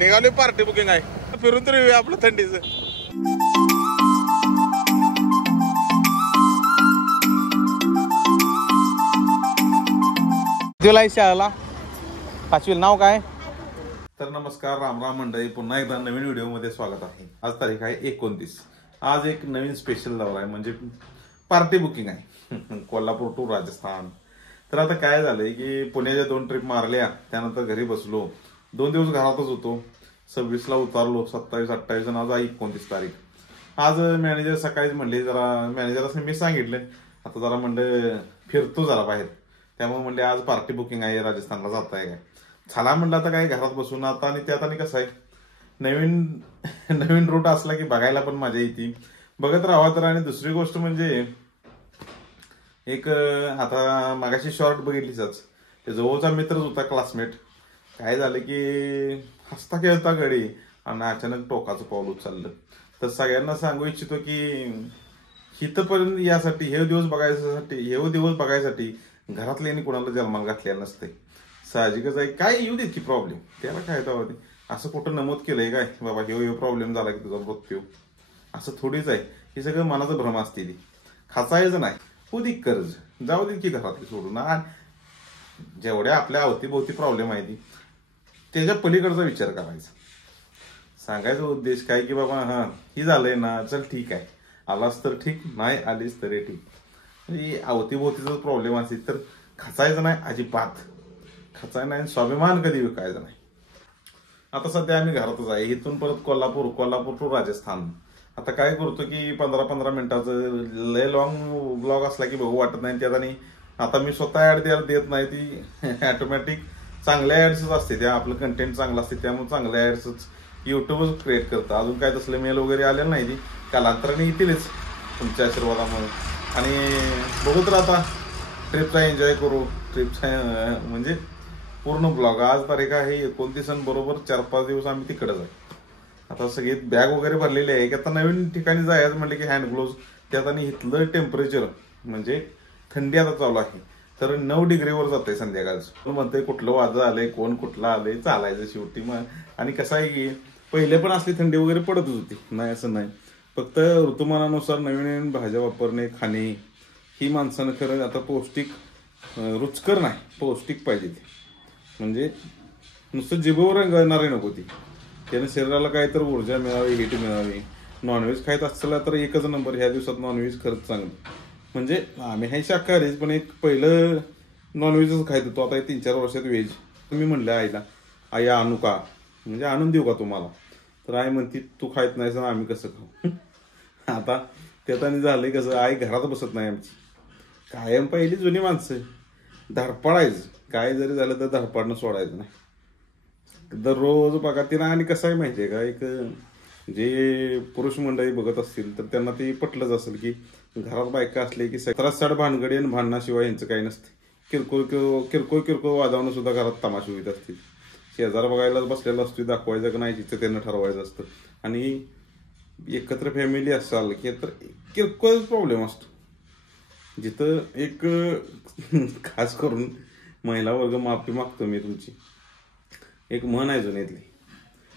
निघालोय party booking आहे फिरून तर येऊया आपलं थंडीचं. जुलाई शाळेला पाचवीला नाव काय? तर नमस्कार राम राम मंडळी, पुन्हा एकदा नवीन व्हिडिओमध्ये स्वागत आहे. आज तारीख आहे 29. आज एक नवीन स्पेशल दौरा आहे, म्हणजे पार्टी बुकिंग आहे कोल्हापूर टू राजस्थान. तर आता काय झालंय की पुण्याच्या 2 ट्रिप मारल्या, त्यानंतर घरी बसलो, 2 दिवस घरातच होतो. 26 ला उतारलो, 27, 28 आणि आज 29 तारीख. आज मॅनेजर सकाळीच म्हणले, जरा मॅनेजरला मी सांगितलं आता जरा म्हणलं फिरतो जरा बाहेर, त्यामुळे म्हणले आज पार्टी बुकिंग आहे, राजस्थानला जात आहे काय. चला म्हणलं आता काय घरात बसून आता. आणि त्यात आणि कसं आहे, नवीन रूट असला की बघायला पण मजा येते, बघत राहावा तर. आणि दुसरी गोष्ट म्हणजे एक आता मागाशी शॉर्ट बघितलीच, ते जवळचा मित्रच होता, क्लासमेट. काय झालं की हसता खेळता गडी आणि अचानक टोकाचं पाऊल उचललं. तर सगळ्यांना सांगू इच्छितो की इथपर्यंत यासाठी हे दिवस बघायसाठी घरातल्यानी कोणाला जन्माला घातलेला नसते. साहजिकच आहे, काय येऊ देत की प्रॉब्लेम, त्याला काय तर असं कुठं नमूद केलंय काय बाबा हे प्रॉब्लेम झाला की तुझा मृत्यू, असं थोडीच आहे. हे सगळं मनाचं भ्रम असते. ती खाचायचं नाही, उदिक कर्ज जाऊ दे की घरातली सोडून. जेवढ्या आपल्या अवतीभोवती प्रॉब्लेम आहे ती त्याच्या पलीकडचा विचार करायचा. सांगायचा उद्देश काय की बाबा हा ही झालंय ना, चल ठीक आहे, आलास तर ठीक, नाही आलीस तरी ठीक. म्हणजे अवतीभोवतीचा प्रॉब्लेम असेल तर खचायचं नाही अजिबात, खचायचं नाही, स्वाभिमान कधी विकायचा नाही. आता सध्या आम्ही घरातच आहे. इथून परत कोल्हापूर टू राजस्थान. आता काय करतो की 15-15 मिनिटाचं लय लॉंग ब्लॉग असला की बघू वाटत नाही त्यात. आणि आता मी स्वतः ऍड देत नाही, ती ऑटोमॅटिक चांगल्या ऍड्सच असते, त्या आपलं कंटेंट चांगलं असते, त्यामुळे चांगल्या ऍड्सच युट्यूबच क्रिएट करतं. अजून काय तसलं मेल वगैरे आलेलं नाही, ती कालांतराने येतीलच तुमच्या आशीर्वादामुळे. आणि बघू तर आता ट्रिपचा एन्जॉय करू. ट्रिपचा म्हणजे पूर्ण ब्लॉग. आज तारीख आहे 29 आणि बरोबर 4-5 दिवस आम्ही तिकडेच आहे. आता सगळी बॅग वगैरे भरलेली आहे की आता नवीन ठिकाणी जायचं म्हणले की हँड ग्लोव्ज त्यात. आणि इथलं टेम्परेचर म्हणजे थंडी आता चालू आहे, तर 9 डिग्रीवर जाते संध्याकाळचं. म्हणते कुठलं वादळ आलंय, कोण कुठलं आलंय, चालायचं शेवटी. मग आणि कसं आहे की पहिले पण असली थंडी वगैरे पडतच होती, नाही असं नाही. फक्त ऋतुमानानुसार नवीन भाज्या वापरणे, खाणे, ही माणसानं खरं आता पौष्टिक, रुचकर नाही, पौष्टिक पाहिजे ती. म्हणजे नुसतं जिभेवर रंगणारी नको ती, त्यानं शरीराला काय तर ऊर्जा मिळावी, हीट मिळावी. नॉनव्हेज खायत असला तर एकच नंबर ह्या दिवसात नॉनव्हेज खरंच चांगलं. म्हणजे आम्ही हे शाकाहारीच, पण एक पहिलं नॉनव्हेजच खायचं होतो, आता 3-4 वर्षात व्हेज. तुम्ही म्हणलं आईला, आई आणू का, म्हणजे आणून देऊ का तुम्हाला, तर आई म्हणती तू खायत नाहीस ना आम्ही कसं खाऊ. आता त्यात आणि झालंय कसं, आई घरात बसत नाही आमची. कायम पहिली जुनी माणसं धडपडायचं, काय जरी झालं तर धडपडणं सोडायचं नाही. दररोज बघा तिला. आणि कसं आहे माहितीये का, एक जे पुरुष मंडळी बघत असतील तर त्यांना ते पटलंच असेल की घरात बायका असले की 17 भानगडी आणि भांडणाशिवाय यांचं काही नसते. किरकोळ वाजवणं सुद्धा घरात तमाशा होत असतील. शेजार बघायलाच बसलेला असतो, दाखवायचं का नाही तिचं त्यांना ठरवायचं असतं. आणि एकत्र फॅमिली असाल की तर किरकोळ प्रॉब्लेम असतो, जिथं एक खास करून महिला वर्ग माफी मागतो मी तुमची. एक म्हण आहे जुन्यातली,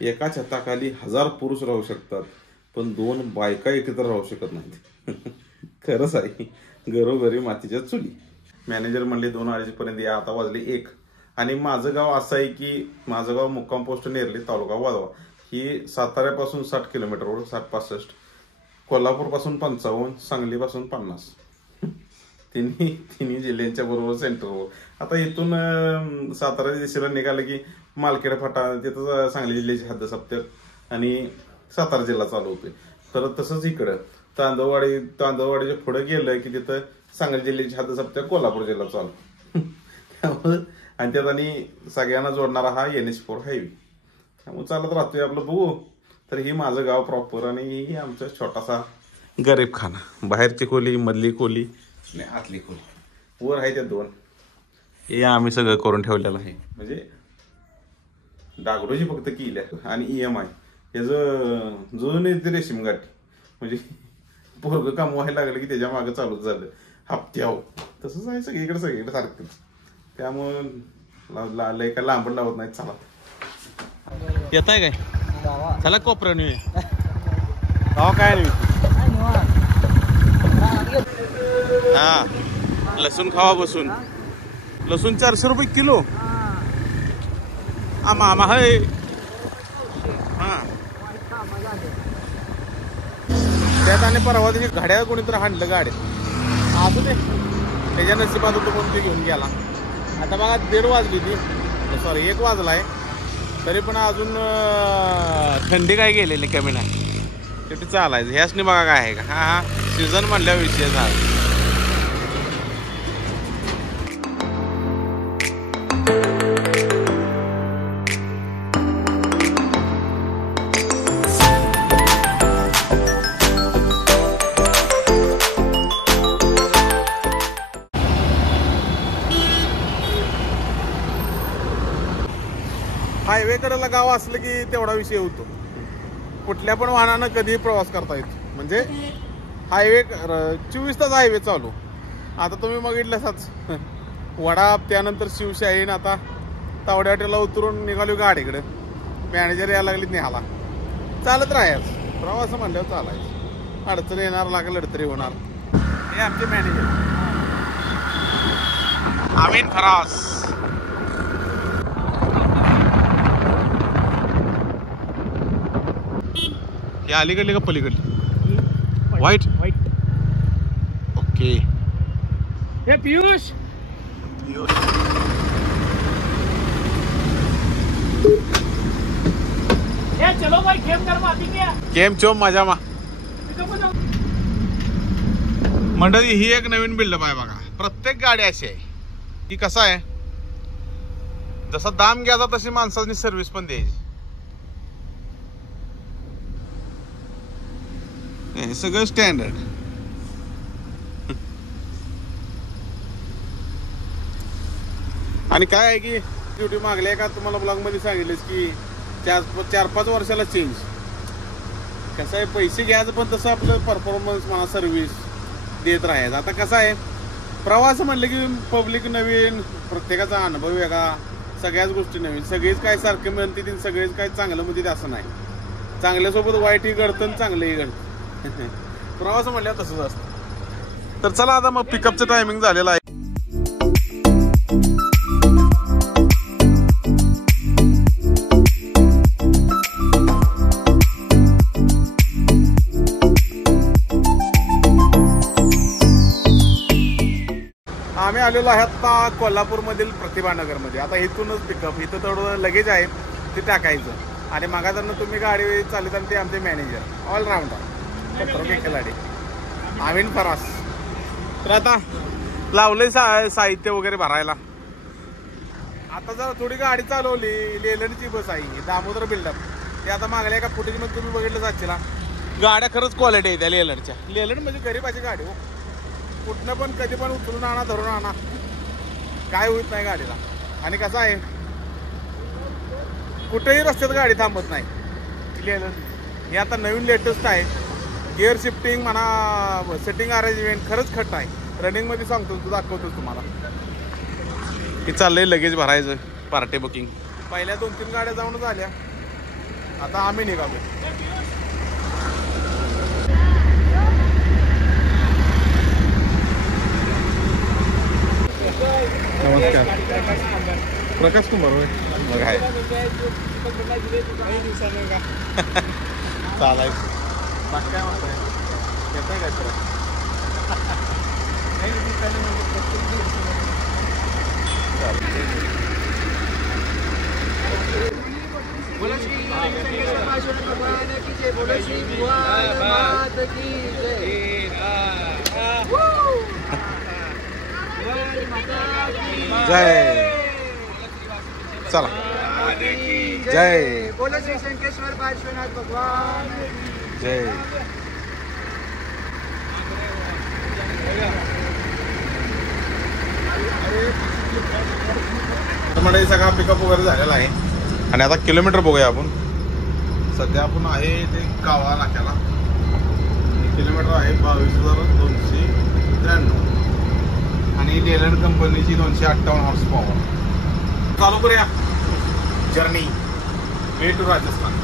एका छताखाली 1000 पुरुष राहू शकतात पण 2 बायका एकत्र राहू शकत नाहीत. खरंच आहे, घरोघरी मातीच्या चुली. मॅनेजर म्हणले 2-2:30 पर्यंत या, आता वाजले 1. आणि माझं गाव असं आहे की माझं गाव मुक्काम पोस्ट नेरली, तालुका वाधवा. ही साताऱ्यापासून 60 किलोमीटरवर, 60-65, कोल्हापूरपासून 55, सांगलीपासून 50, तिन्ही जिल्ह्यांच्या बरोबर सेंटरवर. आता इथून साताऱ्याच्या दिशेला निघालं की मालखेड फाटा, तिथं सांगली जिल्ह्याची हद्द सप्त्यात आणि सातारा जिल्हा चालू होतोय. तर तसंच इकडं तांदळवाडीच्या पुढे गेलं की तिथं सांगली जिल्ह्याची हद्द सप्त्यात कोल्हापूर जिल्हा चालू. त्यामुळे आणि त्यात आणि सगळ्यांना जोडणारा हा NH4 हायवे. त्यामुळे चालत राहतोय आपलं. बघू तर ही माझं गाव प्रॉपर आणि ही आमचा छोटासा गरीब खाना. बाहेरची खोली, मधली खोली आणि आतली खोली, वर आहे त्या 2. हे आम्ही सगळं करून ठेवलेलं आहे. म्हणजे डागडोजी फक्त केल्या. आणि EMI ह्याचं जुळून येते रेशीम गाठी. म्हणजे पोरगं कमवायला लागलं की त्याच्या मागं चालूच झालं हप्त्याव. तसंच आहे सगळीकडे सारखंच. त्यामुळं लय का लांबड लावत नाही. चला येत आहे काय चला कोपऱ्या न्यू गावा काय नाही हा लसूण खावा बसून लसूण 400 रुपये किलो आमा है हा त्यात आणि परवा दिवशी गाड्या कोणीतरी हाणलं गाड्या असू दे त्याच्या नशिबात होतं कोण ते घेऊन गेला आता बघा 1:30 वाजली ती सॉरी 1 वाजलाय तरी पण अजून थंडी काय गेलेली कमी नाही शेवटी चालायचं ह्याच बघा काय आहे का हा सीझन म्हणल्यावर विषय झाला हायवे कडेला गाव असलं की तेवढा विषय होतो कुठल्या पण वाहनानं कधीही प्रवास करता येतो म्हणजे हायवे 24 तास हायवे चालू आता तुम्ही बघितलंच वडा त्यानंतर शिवशाही आता तावड्या हॉटेलला उतरून निघालो गाडीकडे मॅनेजर यायला लागलीत निघाला चालत राहायचं प्रवास म्हणल्यावर चालायचं अडचणी येणार लागेल अडचणी होणार हे आमचे मॅनेजर अमीन फरास हे अलीकडली का पलीकडली व्हाईट ओके हे पियुष हे चलो भाई गेम करवाती क्या गेम चो मजा मा मंडळी ही एक नवीन बिल्डअप आहे बघा प्रत्येक गाडी अशी आहे की कसं आहे जसा दाम घ्यायचा तशी माणसाची सर्व्हिस पण द्यायची हे सगळं स्टँडर्ड आणि काय आहे की ड्युटी मागल्या का तुम्हाला ब्लॉग मध्ये सांगितलंच की 4-5 वर्षाला चेंज कसं आहे पैसे घ्यायचं पण तसं आपलं परफॉर्मन्स म्हणा सर्व्हिस देत राहायचं आता कसं आहे प्रवास म्हणलं की पब्लिक नवीन प्रत्येकाचा अनुभव वेगळा सगळ्याच गोष्टी नवीन सगळीच काय सारखे म्हणते सगळेच काय चांगलं म्हणते असं नाही चांगल्यासोबत वाईटही घडतं आणि चांगलंही घडतं प्रवास म्हणल्यावर तसंच असतं तर चला आता मग पिकअपचं टायमिंग झालेलं आहे आम्ही आलेलो आहे आता कोल्हापूरमधील प्रतिभानगरमध्ये आता इथूनच पिकअप इथं थोडं लगेज आहे ते टाकायचं आणि मागाताना तुम्ही गाडी चालवताना ते आमचे मॅनेजर ऑलराऊंडर खिलाडी अमीन फरास तर आता लावलंय साहित्य वगैरे भरायला आता जर थोडी गाडी चालवली लेलनची बस आहे दामोदर बिल्डअप ते आता मागल्या एका फुटेज मध्ये तुम्ही बघितलं जाशील गाड्या खरंच क्वालिटी आहे त्या लेलनच्या लेलन म्हणजे गरीबाची गाडी हो कुठनं पण कधी पण उचलून आणा धरून आणा काय होत नाही गाडीला आणि कसं आहे कुठेही रस्त्यात गाडी थांबत नाही लेलन हे आता नवीन लेटेस्ट आहे गिअर शिफ्टिंग म्हणा सेटिंग अरेंजमेंट खरंच खट्ट आहे रनिंग मध्ये सांगतो तू दाखवतोस तुम्हाला की चाललंय लगेच भरायचं पार्टी बुकिंग पहिल्या 2-3 गाड्या जाऊन झाल्या आता आम्ही निघालो नमस्कार प्रकाश कुमार होय मग आहे चालायचं बाकी काय म्हणताय येत आहे काय सर बोलो श्री शंकरेश्वर महादेव भगवान की जय बोलो श्री भगवान मात की जय जय चला जय बोलो श्री शंकरेश्वर पार्श्वनाथ भगवान जय म्हणजे सगळा पिकअप वगैरे झालेला आहे आणि आता किलोमीटर बघूया आपण सध्या आपण आहे ते कावळा नाक्याला किलोमीटर आहे 22,293 आणि लेलंड कंपनीची 258 हॉर्स पॉवर चालू करूया जर्नी वे टू राजस्थान.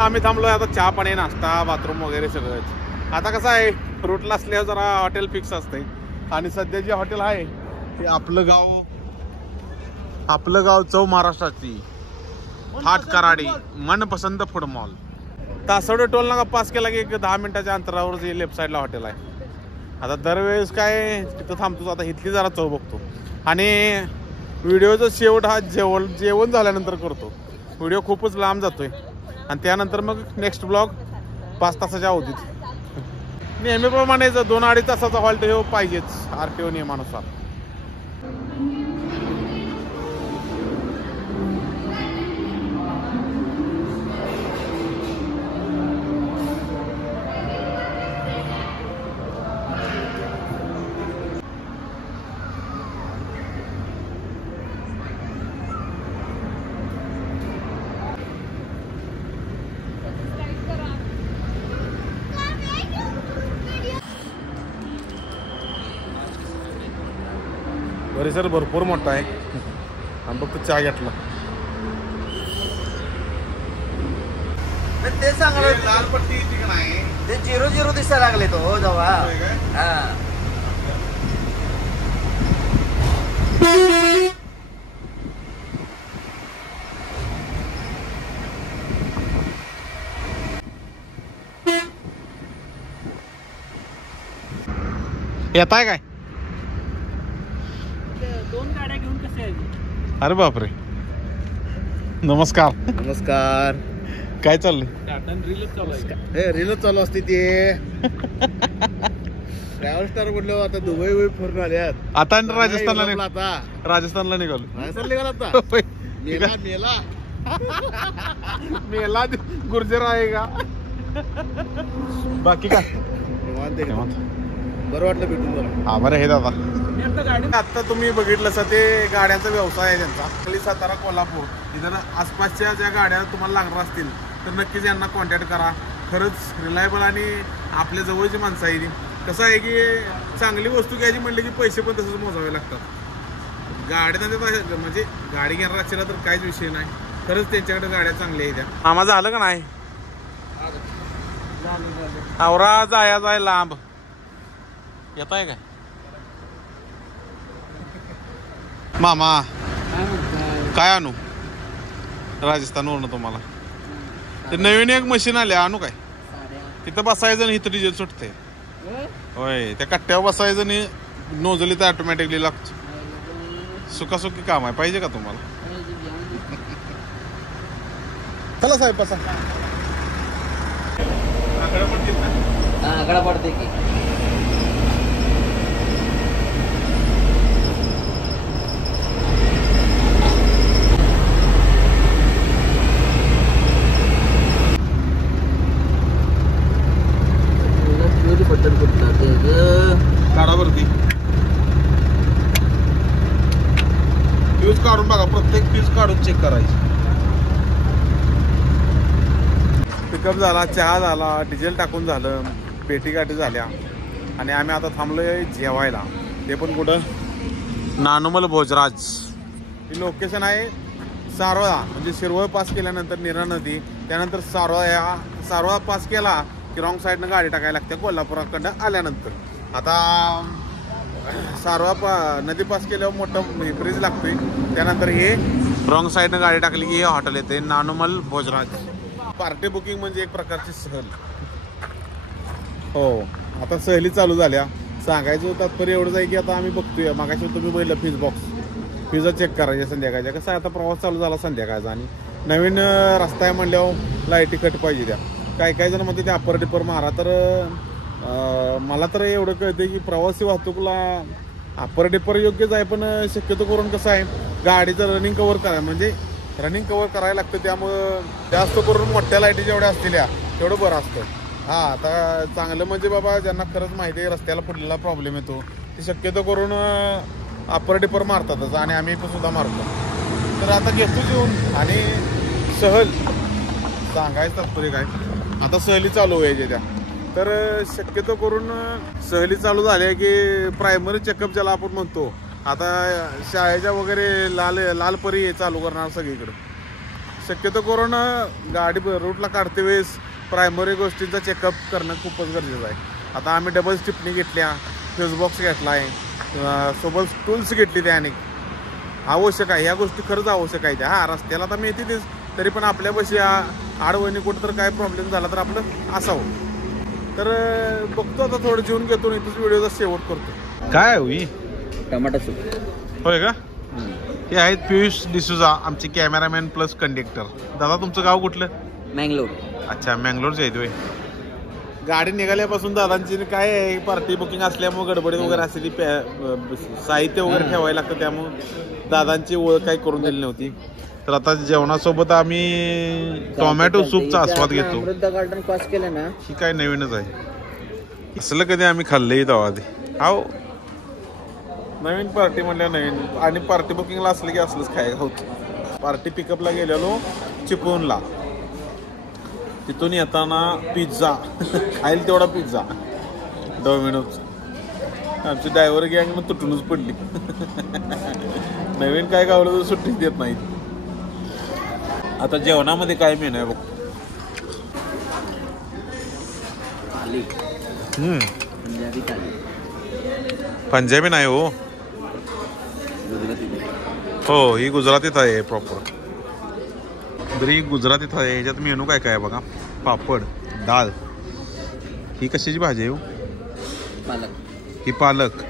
आम्ही थांबलोय आता. चहा पाणी, नाश्ता, बाथरूम वगैरे सगळंच. आता कसं आहे, रूटला असल्यावर जरा हॉटेल फिक्स असते. आणि सध्या जे हॉटेल आहे ते आपलं गाव चौ महाराष्ट्राची हाट कराडी मनपसंत फूड मॉल. तासवडे टोल नाका पास केला की एक 10 मिनिटाच्या अंतरावर जे लेफ्ट साईडला हॉटेल आहे. आता दरवेळेस काय तिथं थांबतो. आता इथली जरा चव बघतो आणि व्हिडिओचा शेवट हा जेवण झाल्यानंतर करतो. व्हिडिओ खूपच लांब जातोय आणि त्यानंतर मग नेक्स्ट ब्लॉग 5 तासाच्या अवधीत. नेहमीप्रमाणे 2-2.5 तासाचा हॉल्ट हे पाहिजेच RTO नियमानुसार. परिसर भरपूर मोठा आहे आणि फक्त चहा घेतला. ते सांगणार लाल पट्टी ते 0-0 दिसायला लागले तो जेव्हा. येत आहे काय? 2 गाड्या घेऊन कसे आहे? अरे बापरे. नमस्कार. नमस्कार. काय चाललंय? रीलच चालू असते ते. ट्रॅव्हल स्टार म्हटलं आता दुबई फिरून आल्यात. आता राजस्थानला आता निघालो. राजस्थान निघाला आता. मेला गुर्जर आहे का? बाकी काय बरं वाटलं भेटून बरं. हा बरं. हे दादा आता तुम्ही बघितलं ते गाड्यांचा व्यवसाय आहे त्यांचा. आपली सातारा कोल्हापूर इथं आसपासच्या ज्या गाड्या तुम्हाला लागणार असतील तर नक्कीच यांना कॉन्टॅक्ट करा. खरंच रिलायबल आणि आपल्या जवळची माणसं आहे. कसं आहे की चांगली वस्तू घ्यायची म्हणली की पैसे पण तसंच मोजावे लागतात. गाड्या म्हणजे गाडी घेणार असेल तर काहीच विषय नाही. खरंच त्यांच्याकडे गाड्या चांगल्या आहेत. त्या आम्हा झालं का नाही? आवरा जाय लांब येत आहे काय मामा? काय आणू राजस्थानवरून तुम्हाला? ते नवीन एक मशीन आले, आणू काय? तिथं बसायचं आणि इथं डिझेल सुटते. होय, त्या कट्ट्यावर बसायचं आणि नोजली तर ऑटोमॅटिकली लागतो. सुखासुखी काम आहे. पाहिजे का तुम्हाला? चला साहेब बसा. आकडा पडते की काढावरती फ्यूज काढून बघा. प्रत्येक फ्यूज काढून चेक करायची. पिकअप झाला, चहा झाला, डिझेल टाकून झालं, पेटी गाठी झाल्या आणि आम्ही आता थांबलोय जेवायला. ते पण कुठं? नानुमल भोजराज. ही लोकेशन आहे सारोळा. म्हणजे शिरवळ पास केल्यानंतर नीरा नदी, त्यानंतर सारोळा पास केला की रॉंग साईडनं गाडी टाकायला लागते कोल्हापुराकडनं आल्यानंतर. आता सारोळा नदी पास केल्यावर मोठं ब्रिज लागतोय. त्यानंतर हे रॉंग साईडनं गाडी टाकली की हे हॉटेल येते नानुमल भोजराज. पार्टी बुकिंग म्हणजे एक प्रकारची सहल. हो, आता सहली चालू झाल्या. सांगायचं तात्पर्य एवढंच आहे की आता आम्ही बघतोय. मागाशी तुम्ही बघितलं फ्यूज बॉक्स, फ्यूजा चेक करायचे संध्याकाळच्या. कसं आहे आता प्रवास चालू झाला संध्याकाळचा आणि नवीन रस्ता आहे म्हणल्यावर लाईटी कट पाहिजे त्या. काही जण म्हणते ते अप्पर डिपर मारा. तर मला तर एवढं कळतं की प्रवासी वाहतूकला अप्पर डिपर योग्यच आहे, पण शक्यतो करून कसं आहे गाडीचं रनिंग कव्हर करायला म्हणजे रनिंग कव्हर करायला लागतं. त्यामुळं जास्त करून मोठ्या लाईटी जेवढ्या असतील तेवढं बरं असतं. हां आता चांगलं म्हणजे बाबा ज्यांना खरंच माहिती आहे रस्त्याला कुठला प्रॉब्लेम येतो ते शक्यतो करून अप्पर डिपर मारतातच आणि आम्ही पण सुद्धा मारतो. तर आता घेतो घेऊन आणि सहल सांगायचं तात्पर्य काय आता सहली चालू व्हायच्या त्या. तर शक्यतो करून सहली चालू झाल्या की प्रायमरी चेकअप ज्याला आपण म्हणतो आता शाळेच्या वगैरे लालपरी चालू करणार सगळीकडं. शक्यतो करून गाडी रूटला काढते वेळेस प्रायमरी गोष्टींचा चेकअप करणं खूपच गरजेचं आहे. आता आम्ही डबल स्टिपनी घेतल्या, फ्यूज बॉक्स घेतला आहे, सोबत टूल्स घेतली त्या अनेक आवश्यक आहे. ह्या गोष्टी खरंच आवश्यक आहे त्या. रस्त्याला आता मी येते तरी पण आपल्यापाशी आडवणी कुठं तर काय प्रॉब्लेम झाला तर आपलं असावं. तर बघतो आता थोडं जेवून घेतो इथंच व्हिडिओचा शेवट करतो. काय होई टमाटा सूप होय का? हे आहेत पियुष डिसूजा आमचे कॅमेरामॅन प्लस कंडक्टर. दादा तुमचं गाव कुठलं? मँगलोर. अच्छा मँगलोरचे आहेत होय. गाडी निघाल्यापासून दादांची काय आहे पार्टी बुकिंग असल्यामुळे गडबडीत वगैरे असते ती साहित्य वगैरे ठेवायला लागतं त्यामुळे दादांची ओळख काही करून दिली नव्हती. तर आता जेवणासोबत आम्ही टोमॅटो सूपचा आस्वाद घेतो. अमृत गार्डन क्रॉस केलं ना ही काय नवीनच आहे. असलं कधी आम्ही खाल्लंही तेव्हा आधी. हो नवीन पार्टी म्हणल्या नवीन आणि पार्टी बुकिंगला असलं की असलंच खायला होतं. पार्टी पिकअपला गेलेलो चिपळूणला. तिथून येताना पिझ्झा खाईल तेवढा पिझ्झा डॉमिनोज. आमची ड्रायव्हर गँग मग तुटूनच पडली. नवीन काय गावलं तर सुट्टीच देत नाहीत. आता जेवणामध्ये काय मेनू आहे बघ. थाली पंजाबी थाली. पंजाबी नाही हो, हो ही गुजरातीत आहे प्रॉपर. तरी गुजरातीत आहे. ह्याच्यात मेनू काय काय आहे बघा. पापड, डाळ, ही कशाची भाजी आहे हो? पालक. ही पालक,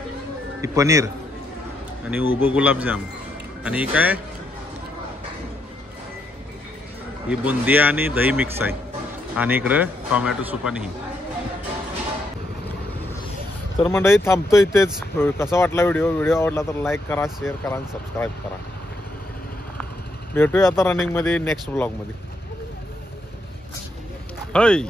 ही पनीर आणि उभं गुलाबजाम आणि ही काय ही बुंदिया आणि दही मिक्स आहे आणि इकडं टोमॅटो सूप आणि ही. तर मंडळी थांबतो इथेच. कसा वाटला व्हिडिओ आवडला तर लाईक करा, शेअर करा आणि सबस्क्राईब करा. भेटूया आता रनिंग मध्ये नेक्स्ट ब्लॉग मध्ये. हय.